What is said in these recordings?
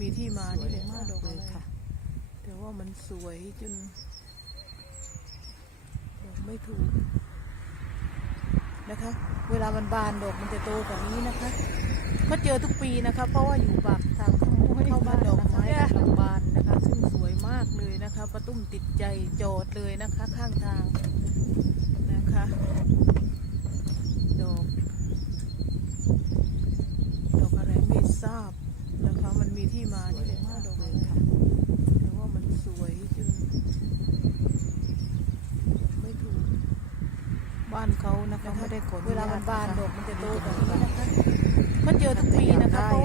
มีที่มาที่ไหนมากดอกเลยค่ะ แต่ว่ามันสวยจนบอกไม่ถูกนะคะ เวลามันบานดอกมันจะโตแบบนี้นะคะ ก็เจอทุกปีนะคะ เพราะว่าอยู่ปากทางเข้าเข้าบ้านดอกไม้ดอกบานนะคะ ซึ่งสวยมากเลยนะคะประตุ้มติดใจจอดเลยนะคะ ข้างทางนะคะ ต้องตีนะคะ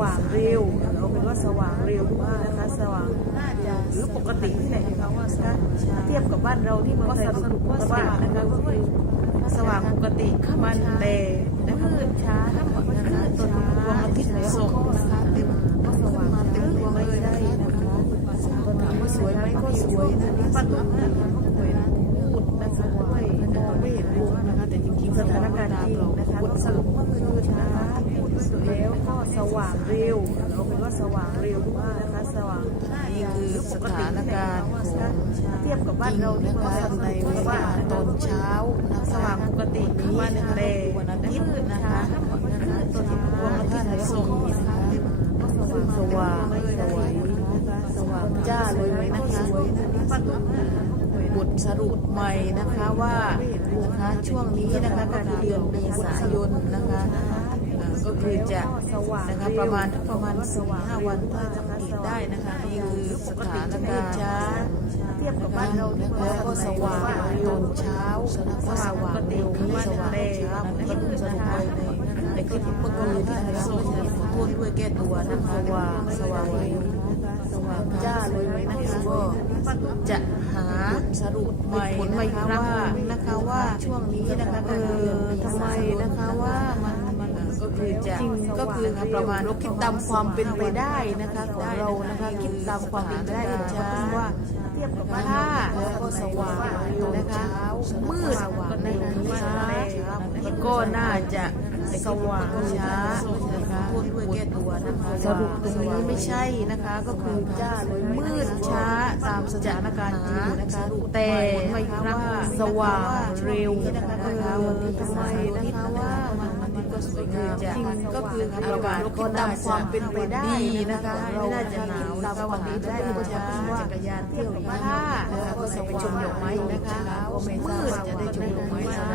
ว่างเร็วเราเป็นว่าสว่างเร็วด้วยนะคะ สว่างหรือปกติที่ไหนคะว่าเทียบกับบ้านเราที่มันก็สรุปว่าสว่างนะคะก็คือสว่างปกติมันแต่นะคะช้านะคะตอนดวงอาทิตย์ส่งนะคะเต็มก็สว่างเต็มดวงเลยได้นะคะก็ถามว่าสวยไหมก็สวยนะคะปัดนะคะพูดนะคะด้วยไม่เห็นวงนะคะแต่จริงๆสถานการณ์จริงนะคะสรุปว่าคือนะคะพูดแล้วก็ สว่างเร็วเอาเป็นว่าสว่างเร็วด้วยนะคะสว่างนี่คือสถานการณ์ของเทียบกับบ้านเราที่มันก็ในเวลาตอนเช้าสว่างปกติวันแต่วันอาทิตย์นะคะตอนที่ดวงอาทิตย์ส่งสว่างสวยสว่างจ้าเลยไหมนะคะบทสรุปใหม่นะคะว่านะคะช่วงนี้นะคะก็คือเดือนเมษายนนะคะ ก็คือจะนะคะประมาณประมาณสี่ห้าวันถ้าสังเกตได้นะคะนี่คือสถานการณ์ช้าเทียบกับบ้านเราแล้วก็สว่างตอนเช้าก็สว่างเร็วไม่สว่างเช้าก็คือสรุปไปในในคลิปเมื่อคืนที่นะคะพูดด้วยแก้ตัวนะคะสว่างสว่างเร็วสว่างจ้าเลยไหมนะคะก็จะหาสรุปใหม่ผลใหม่ครั้งนะคะว่าช่วงนี้นะคะเออทำไมนะคะว่ามันมันก็ คือจะก็คือประมาณว่าคิดตามความเป็นไปได้นะคะของเรานะคะคิดตามความเป็นไปได้ช้าว่าเทียบกับถ้าแล้วก็สว่างนะคะมืดนะคะก็น่าจะสว่างช้านะคะพูดด้วยแก้ตัวนะคะสรุปตรงนี้ไม่ใช่นะคะก็คือจ้าเลยมืดช้าตามสถานการณ์จริงนะคะแต่ไม่ครั้งสว่างเร็วนะคะวันนี้ทำไมนะคะว่ามันมันก็ สวยงามจริงก็คืออากาศก็ตามความเป็นไปได้นะคะ ไม่น่าจะหนาวนะคะวันนี้ได้ช้าจักรยานเที่ยวหรือว่าก็จะไปชมดอกไม้นะคะก็ไม่มืดจะได้ชมดอกไม้ช้า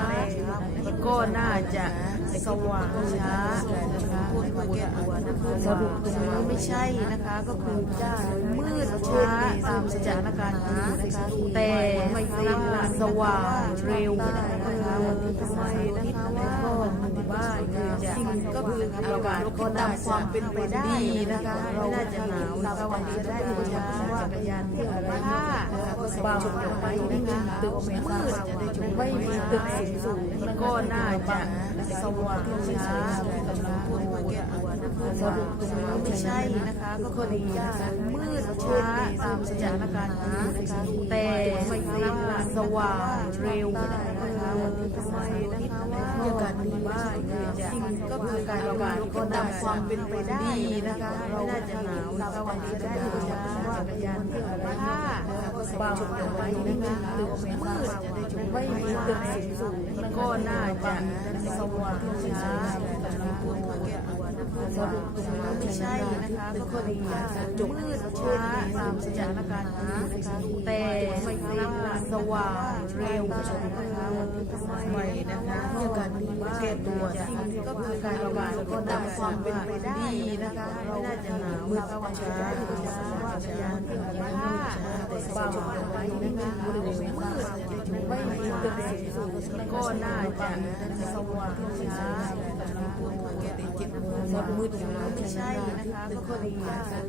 ก็น่าจะสว่างช้านะคะพูดด้วยแก้ตัวนะคะสรุปตรงนี้ไม่ใช่นะคะ ก็คือจ้ามืดช้าตามสถานการณ์จริงนะคะแต่ไม่ครั้งสว่างเร็วนะคะวันนี้ทำไมนะคะว่า ว่าคือจะก็คืออากาศก็ตามความเป็นไปได้นะคะไม่น่าจะหนาวนะคะวันนี้ได้ช้าจักรยานเที่ยวผ้าก็สว่างชมดไม้นะคะตึกมืดไม่มีตึกสูงสูงก็น่าจะสว่างช้าพูดด้วยแก้ตัวนะคะสรุปตรงนี้ไม่ใช่นะคะก็คือมืดช้าตามสถานการณ์นะคะแต่ไม่ครั้งสว่างเร็วนะคะวันนี้ทำไมนะคะ ว่าอากาศดีมากจริงก็คือการอากาศก็ตามความเป็นไปได้นะคะไม่น่าจะหนาวนะคะวันนี้ได้ช้าจักรยานเที่ยวผ้าก็สว่างชมดอกไม้นะคะตึกมืดจะได้ชมไม่มีตึกสูงสูงก็น่าจะสว่างช้า พูดด้วยแก้ตัวนะคะสรุปตรงนี้ไม่ใช่นะคะก็คือจบมืดช้าตามสถานการณ์นะแต่ไม่ครั้งสว่างเร็วนะคะวันนี้ทำไมนะคะอากาศดีมากแก้ตัวนะก็คือการอากาศก็ตามความเป็นไปได้นะคะไม่น่าจะหนาวนะคะวันช้าว่าจะยานผ้าแต่สว่างไม้นะคะบริเวณมืดไม่มีตึกสูงสูงก็น่าจะสว่างช้า พูดด้วยแก้ตัวเจ็ดโมงหมดมืดไม่ใช่นะคะก็คือ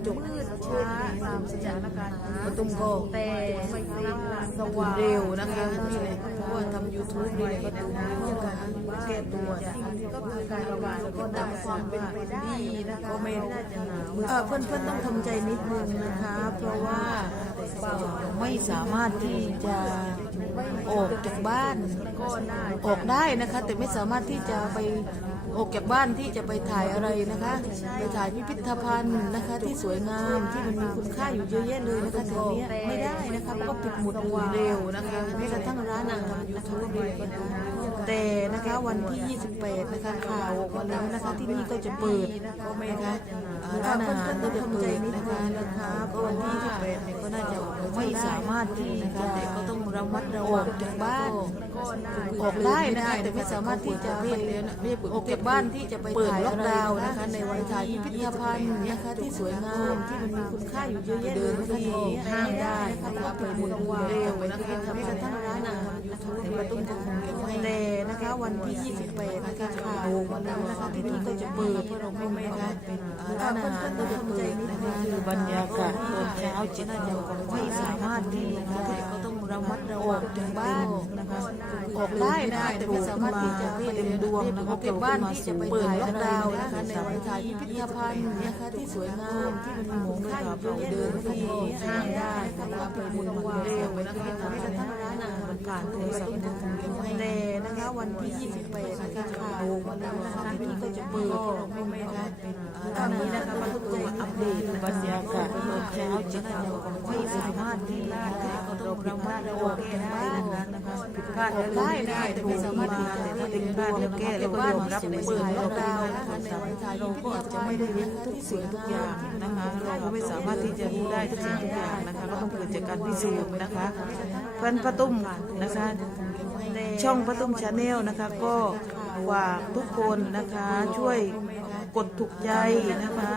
จบมืดช้าตามสถานการณ์ประตุมโกแต่ไม่ครั้งสว่างเร็วนะคะนี่เลยเพราะว่าทำยูทูบไปนะคะเพื่อการแก้ตัวก็คือการระบาดก็ตามความเป็นไปได้นะคะไม่น่าจะหนาวเพื่อนเพื่อนๆต้องทำใจนิดนึงนะคะ เพราะว่าไม่สามารถที่จะออกจากบ้านออกได้นะคะ แต่ไม่สามารถที่จะไป ออกจากบ้านที่จะไปถ่ายอะไรนะคะ ไปถ่ายพิพิธภัณฑ์นะคะ ที่สวยงามที่มันมีคุณค่าอยู่เยอะแยะเลยนะคะแถวเนี้ยไม่ได้นะคะเพราะปิดหมดเร็วนะคะแม้กระทั่งร้านอาหารยูทูบเลย แต่นะคะวันที่ 28 นะคะข่าวออกมาแล้วนะคะที่นี่ก็จะเปิดนะคะอ่าร้านอาหารก็จะเปิดนะคะนะคะก็วันที่28เนี่ยก็น่าจะออกไม่สามารถที่จะแต่ก็ต้องระมัดระวังจากบ้านออกได้นะคะแต่ไม่สามารถที่จะไปออกจากบ้านที่จะไปเปิดล็อกดาวน์นะคะในวันถ่ายพิพิธภัณฑ์นะคะที่สวยงามที่มันมีคุณค่าอยู่เยอะแยะเดินไปห้างได้นะคะไปหมุนเร็วนะคะทำให้กระทั่งร้านอาหารในประตูก็คงจะ ไม่แต่นะคะ วันที่ 28นะคะข่าวมาแล้วนะคะที่นี่ก็จะเปิดที่เราไม่นะคะร้านอาหารก็จะเปิดนะคะคือบรรยากาศตอนเช้าเจ็ดโมงไม่สามารถที่นะคะก็ต้อง ระมัดระวังจากบ้านนะคะออกได้นะคะแต่ไม่สามารถที่จะเต็มดวงนะคะเก็บบ้านที่จะไปเปิดล็อกดาวน์นะคะในวันถ่ายพิพิธภัณฑ์นะคะที่สวยงามที่มันมีหมูค่าอยู่เยอะแยะเดินไปห้างได้นะคะไปหมุนเร็วนะคะทำให้กระทั่งร้านอาหารผ่านโทรศัพท์ก็คงจะไม่แต่นะคะวันที่28นะคะข่าวมาแล้วนะคะที่นี่ก็จะเปิดที่เราไม่นะคะตอนนี้นะคะมาทุกตัวอัปเดตบรรยากาศตอนเช้าเจ็ดโมงไม่สามารถที่นะคะก็ต้องระมัดระวังนบ้านะคะผิดพลาดแล้วได้ได้แต่ไม่สามารถที่จะถ้าเป็นดวงแล้วแก้แล้วก็ยอมรับในสิ่งที่เราได้นะคะในวันถ่ายเราก็จะไม่ได้รู้ทุกสิ่งทุกอย่างนะคะเราก็ไม่สามารถที่จะรู้ได้ทุกสิ่งทุกอย่างนะคะก็ต้องเกิดจากการพิสูจน์นะคะเพื่อนประตุ้มนะคะช่องประตุ้มชาแนลนะคะก็ ฝากทุกคนนะคะ ช่วยกดถูกใจนะคะ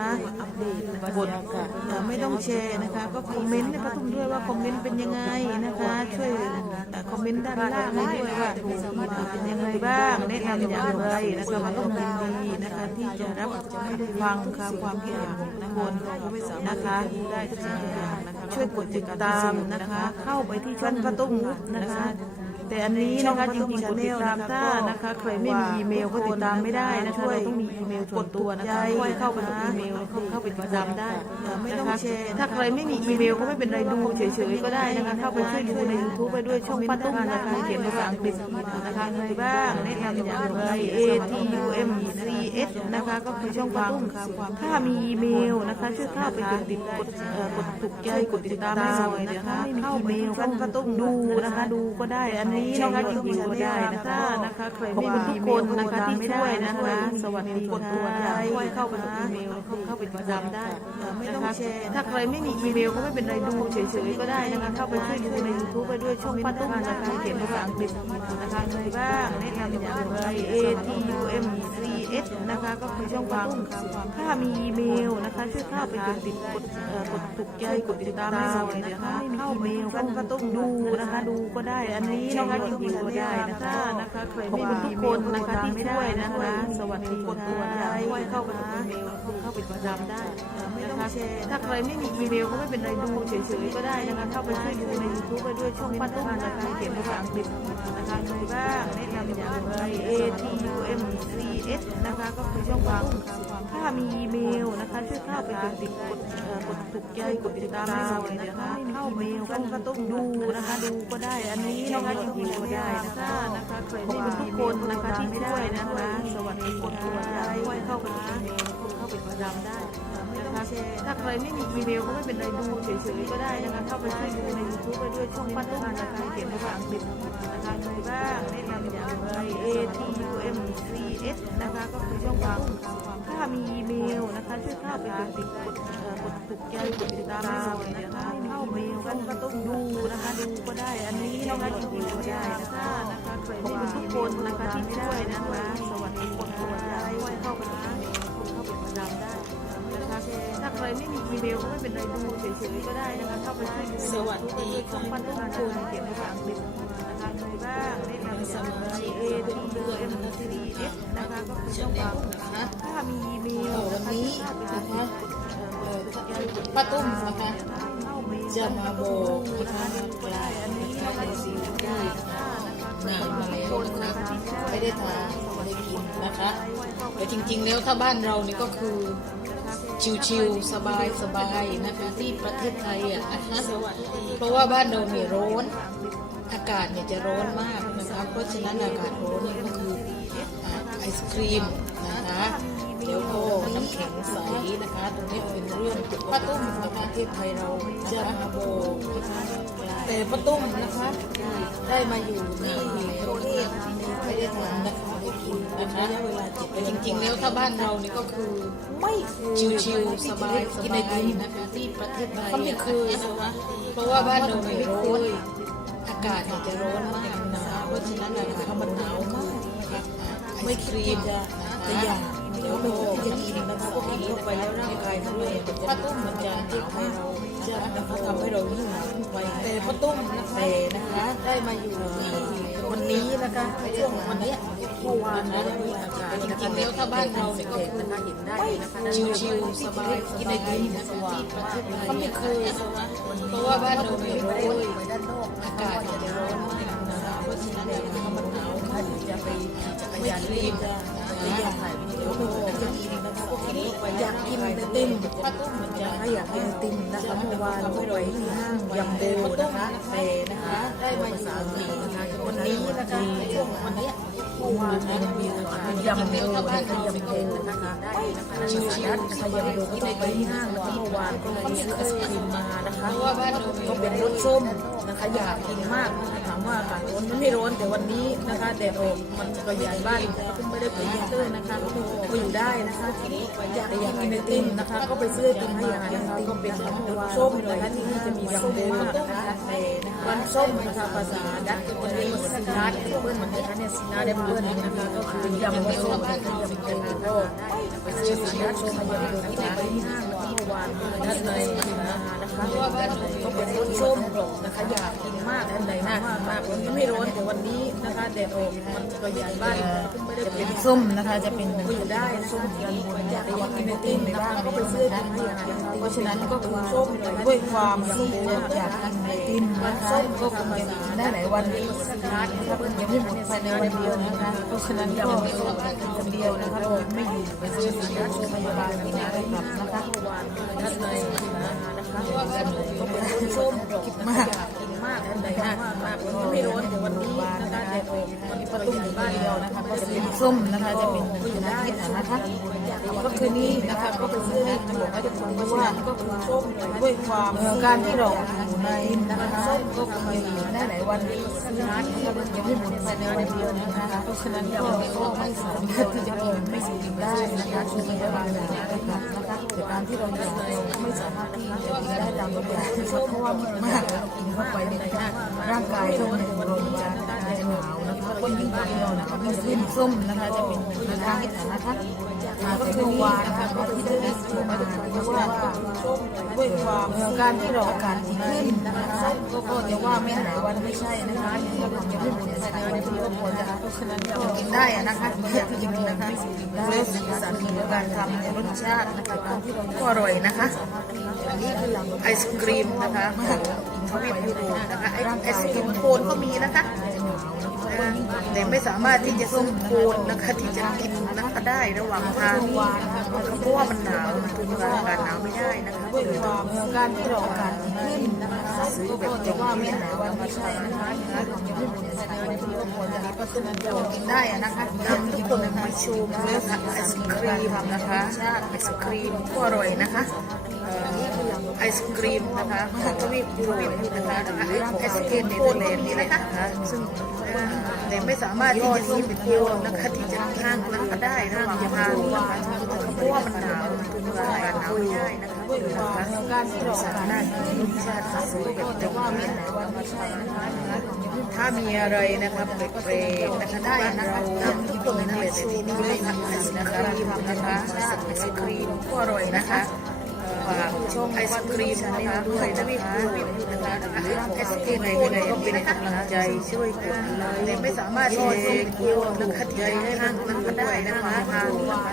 กดเอ่อไม่ต้องแชร์นะคะ ก็คอมเมนต์ให้ป้าตุ้มด้วยว่าคอมเมนต์เป็นยังไงนะคะ ช่วยเอ่อคอมเมนต์ด้านล่างให้ด้วยว่าถูกเป็นยังไงบ้างแนะนำอย่างไรนะคะมาต้องยินดีนะคะที่จะรับฟังค่ะความคิดเห็นของทุกคนนะคะช่วยกดติดตามนะคะ เข้าไปที่ช่องป้าตุ้มนะคะ แต่อันนี้นะคะจริงๆกดติดตามถ้านะคะใครไม่มีอีเมลก็ติดตามไม่ได้นะคะช่วยต้องมีอีเมลส่วนตัวนะคะค่อยเข้าไปที่อีเมลเข้าไปติดตามได้ไม่ต้องแชร์ถ้าใครไม่มีอีเมลก็ไม่เป็นไรดูเฉยๆก็ได้นะคะเข้าไปช่วยดูใน YouTube ไปด้วยช่องป้าตุ้มนะคะเขียนภาษาอังกฤษนะคะอะไรบ้างแนะนำอย่างไร A T U M C S นะคะก็คือช่องป้าตุ้มถ้ามีอีเมลนะคะช่วยเข้าไปกดติดกดเอ่อกดถูกใจกดติดตามให้หน่อยนะคะเข้าไปช่องป้าตุ้มดูนะคะดูก็ได้ อันนี้นะคะจริงๆก็ได้นะคะนะคะใครไม่มีทุกคนนะคะที่ช่วยนะคะสวัสดีกดตัวได้เข้าไปที่อีเมลเข้าไปติดตามได้ไม่ต้องแชร์ถ้าใครไม่มีอีเมลก็ไม่เป็นไรดูเฉยๆก็ได้นะคะเข้าไปช่วยดูใน YouTube ไปด้วยช่องป้าตุ้มนะคะเขียนภาษาอังกฤษนะคะอะไรบ้างแนะนำอย่างไร A T U M C S นะคะก็คือช่องป้าตุ้มถ้ามีอีเมลนะคะช่วยเข้าไปกดติดกดเอ่อกดถูกใจกดติดตามให้หน่อยนะคะเข้าเมลช่องป้าตุ้มดูนะคะดูก็ได้อันนี้นะคะจริงๆก็ได้นะคะนะคะใครไม่มีทุกคนนะคะที่ช่วยนะคะสวัสดีกดตัวได้เข้าไปที่อีเมลเข้าไปติดตามได้ไม่ต้องแชร์ถ้าใครไม่มีอีเมลก็ไม่เป็นไรดูเฉยๆก็ได้นะคะเข้าไปช่วยดูใน YouTube ไปด้วยช่องป้าตุ้มนะคะเขียนภาษาอังกฤษนะคะอะไรบ้างแนะนำอย่างไร A T U M C S นะคะก็คือช่องป้าตุ้มถ้ามีอีเมลนะคะช่วยเข้าไปกดติดกดเอ่อกดถูกใจกดติดตามให้หน่อยนะคะเข้าเมลช่องป้าตุ้มดูนะคะดูก็ได้อันนี้นะคะจริงๆก็ได้นะคะนะคะใครไม่มีทุกคนนะคะที่ช่วยนะคะสวัสดีกดตัวได้เข้าไปอีเมลเข้าไปติดตามได้ไม่ต้องแชร์ถ้าใครไม่มีอีเมลก็ไม่เป็นไรดูเฉยๆก็ได้นะคะเข้าไปช่วยดูใน YouTube ไปด้วยช่องป้าตุ้มนะคะเขียนภาษาอังกฤษนะคะอะไรบ้างแนะนำอย่างไร A T U นะคะช่วยเข้าไปกดติดกดกดถูกใจกดติดตามให้หน่อยนะคะเข้าเมลช่องป้าตุ้มดูนะคะดูก็ได้อันนี้นะคะจริงๆก็ได้นะคะนะคะใครไม่ทุกคนนะคะที่ช่วยนะคะสวัสดีกดตัวได้เข้าไปที่อีเข้าไปติดตามได้นะคะถ้าใครไม่มีอีเมลก็ไม่เป็นไรดูเฉยๆก็ได้นะคะเข้าไปช่วยดูสวัสดีค่ะช่องปั้นตุ้มคุณเขียนภาษาอังกฤษนะคะอะไรบ้างแนะนำอย่างไร A T U M C S นะคะก็คือช่องป้านะคะ มีอีเมลวันนี้นะคะป้าตุ้มนะคะจะมาบอกนะคะกล่านะคะในสิ่งที่นานมาแล้วนะคะไม่ได้ทานไม่ได้กินนะคะแต่จริงๆแล้วถ้าบ้านเรานี่ก็คือชิวๆสบายๆนะคะที่ประเทศไทยอะนะคะเพราะว่าบ้านเราเนี่ยร้อนอากาศเนี่ยจะร้อนมากนะคะเพราะฉะนั้นอากาศร้อนนี่ก็คือไอศครีมนะคะ แล้วก็น้ำแข็งใสนะคะ ตรงนี้เป็นเรื่องป้าตุ้มนะคะประเทศไทยเราจะมาโบนะคะแต่ป้าตุ้มนะคะ ได้มาอยู่นี่แล้วเนี่ไม่ได้ทานนะคะไม่กินนะคะแต่จริงๆแล้วถ้าบ้านเรานี่ก็คือไม่ชิวๆสบายสบายนะคะที่ประเทศไทยเขาไม่เคยนะคะเพราะว่าบ้านเราเนี่ร้อนอากาศอาจจะร้อนมากหนะคะเพราะฉะนั้นนะคะถ้ามันหนาวมากไม่ครีมจะจะอย่าง เดี๋ยวเราจะกินนะคะพวกนี้เข้าไปแล้วร่างกายด้วยป้าตุ้มมันจะหนาวให้เราจะทำให้เรายิ่งหนาวขึ้นไปแต่ป้าตุ้มนะคะแต่นะคะได้มาอยู่วันนี้นะคะช่วงวันนี้เมื่อวานนะมีอากาศจริงๆแล้วถ้าบ้านเราเนี่ยก็นะคะเห็นได้นะคะชิวๆสบายกินได้ดีสว่างเขาไม่เคยเพราะว่าบ้านเราเนี่ยร้อนอากาศจะร้อนมากนะคะเพราะฉะนั้นเนี่ยถ้ามันหนาวมากจะไปจักรยานเล่นจะอยากถ่าย อยากกินไอติมนะถ้าอยากกินไอติมนะคะเมื่อวานก็ไปที่ห้างยำโบนะคะแต่นะคะได้มาอยู่นะคะวันนี้นะคะช่วงวันนี้ยเมื่อวานนะมีอาหารยำโบนะคะยำโบนะคะชิวๆนะคะยำโบก็ต้องไปที่ห้างนะคะเมื่อวานก็เลยซื้อไอศครีมมานะคะก็เป็นรสส้มนะคะอยากกินมากนะคะามว่าอากาศร้อนมันไม่ร้อนแต่วันนี้นะคะแดดออกมันก็ย้ายบ้านก็ไม่ได้เปิดฮีเตอร์นะคะก็อยู่ได้นะคะอยากอยากกินไอติมนะคะ ก็ไปซื้อไอติมให้ยายนะคะก็เป็นรสส้มนะคะที่นี่จะมียำโบนะคะวันส้มนะคะภาษาดัตช์ก็เรียกว่าซินาดเปิ้ลมันนะคะเนี่ยซินาได้เปิ้ลนนะคะก็คือยำโบนะคะยำโบก็ไปซื้อซินาส้มมายำโบที่ไปที่ห้างเมื่อวานนัดเลยนะคะก็เป็นรสส้มนะคะอยากกินมากอันใดน่ากินมากวันนี้ไม่ร้อนแต่วันนี้นะคะแดดออกมันก็ยายบ้านไม่ได้เป็นส้มนะคะจะเป็นก็อยู่ได้ส้มกันบนอยากกินไอติมในบ้านก็ไปซื้อไอติมให้ายเพราะฉะนั้นก็คือส้มด้วยความที่อยากกินไอติมนะคะก็คงได้หลายวันนี้ร้านนะคะเป็นยังไม่หมดภายในวันเดียวนะคะเพราะฉะนั้นก็คนเดียวนะคะไม่อยู่ไปซื้อสินค้าโรงพยาบาลที่ไหนกลับนะคะ ส้มกินมากกินมากอันใดน่ากมากไม่ร้อนแต่วันนี้นะคะแดดออกวันนี้ประตูอยู่บ้านเดียวนะคะก็จะเป็นส้มนะคะจะเป็นก็อยู่ได้นะคะ ก็คือนี้นะคะก็ไปซื้อจะบอกให้ทุกคนรู้ว่าก็คือส้มด้วยความการที่เราอยู่ในนะคะส้มก็คงได้หลายวันซื้อร้านนะคะยังไม่หมดภายในวันเดียวนะคะเพราะฉะนั้นเราก็ไม่สามารถที่จะกินไม่กินได้นะคะคือพยาบาลอย่างไปกลับนะคะแต่การที่เราอยากไม่สามารถที่จะกินได้ตามระเราอยากเพราะว่ามันมากเรากินเข้าไปในร่างกายเราในโรงพยาบาลจะหนาวนะคะก็ยิ่งกว่าเราหนาวก็ขึ้นส้มนะคะจะเป็นนะคะนะคะ ก็คือวานนะคะก็คือจะบอกว่าเพราะว่าด้วยความการที่เราอาการดีขึ้นนะคะก็จะว่าไม่หายวันไม่ใช่นะคะก็ทำให้หมดภายในวันที่ก็ควรจะเพราะฉะนั้นเรากินได้นะคะอยากกินนะคะแล้วสามีในการทำในรสชาตินะคะก็อร่อยนะคะอันนี้คือไอศครีมนะคะทวีปยุโรปนะคะไอไอศครีมโคนก็มีนะคะ แต่ไม่สามารถที่จะส้มโคนนะคะที่จะกินนะคะได้ระหว่างทางเพราะว่ามันหนาวมันทนอากาศหนาวไม่ได้นะคะด้วยความการที่เราอากาศดีขึ้นนะคะซื้อแบบจะว่าไม่หนาวม่ใช่นะคะยังไม่หมดภายในวันที่ก็ควรจะเพราะฉะนั้นเรากินได้นะคะทำทุกคนมาชูนะคะไอศครีมนะคะไอศครีมก็อร่อยนะคะไอศครีมนะคะทวีปยุโรปนะคะไอศครีมโคนแบบนี้นะคะซึ่ง แต่ไม่สามารถที่จะกินเป็นโคนนะคะที่จะห้างนะคะได้หว่างทางนะคะเพราะว่ามันหนาวมันทนอากาศหนาวไม่ได้นะคะด้วยความการที่เราสามารถที่ชาติซื้อแบบแต่ว่าไม่หนาวไม่ถ้ามีอะไรนะคะแปลกๆนะคะได้นะคะทำทุกคนนั่นแหละแต่ที่นี่ไม่ทำนะคะทำนะคะไอศครีมก็อร่อยนะคะ ฝากช่องไอศครีมนะคะด้วยนะคะนะคะไอศครีมในในก็เป็นกำลังใจช่วยกดไลค์ไม่สามารถที่จะกิวนะคะใจให้ทางนั้นก็ได้นะคะทาง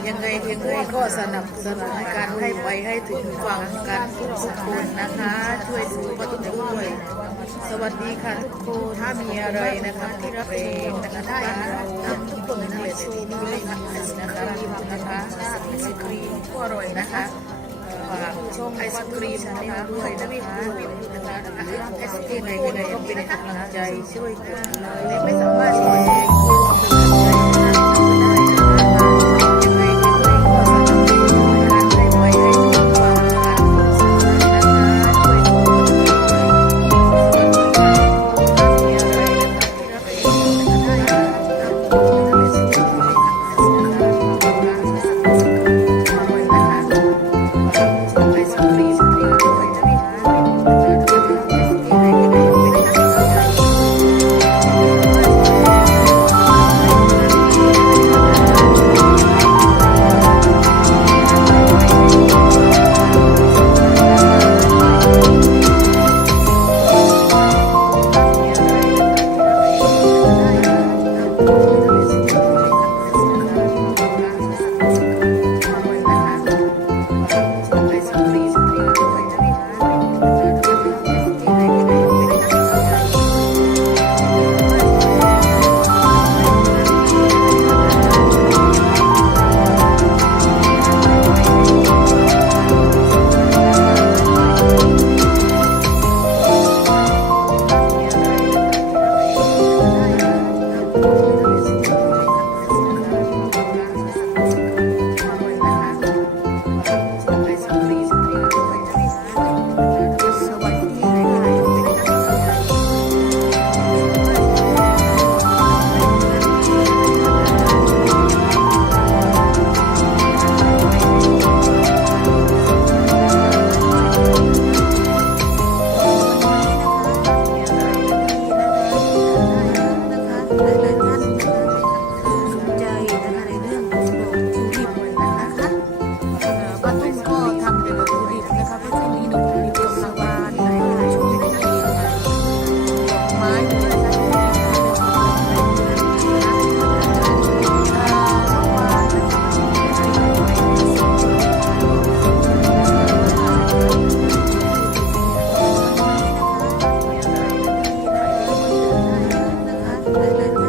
ยังไงยังไงก็สนับสนุนการให้ไปให้ถึงฝั่งกันทุกคนนะคะ ช่วยดูก็ต้องช่วยสวัสดีค่ะทุกคนถ้ามีอะไรนะคะที่รับเองนะคะได้ทำทุกคนนั่นแหละที่นี่ไม่ทำนะคะนะคะไอศครีมก็อร่อยนะคะ ฝากช่องไอศครีมนะคะด้วยนะคะนะคะไอศครีมในในก็เป็นกำลังใจช่วยกดไลค์ไม่สามารถที่จะ 来来。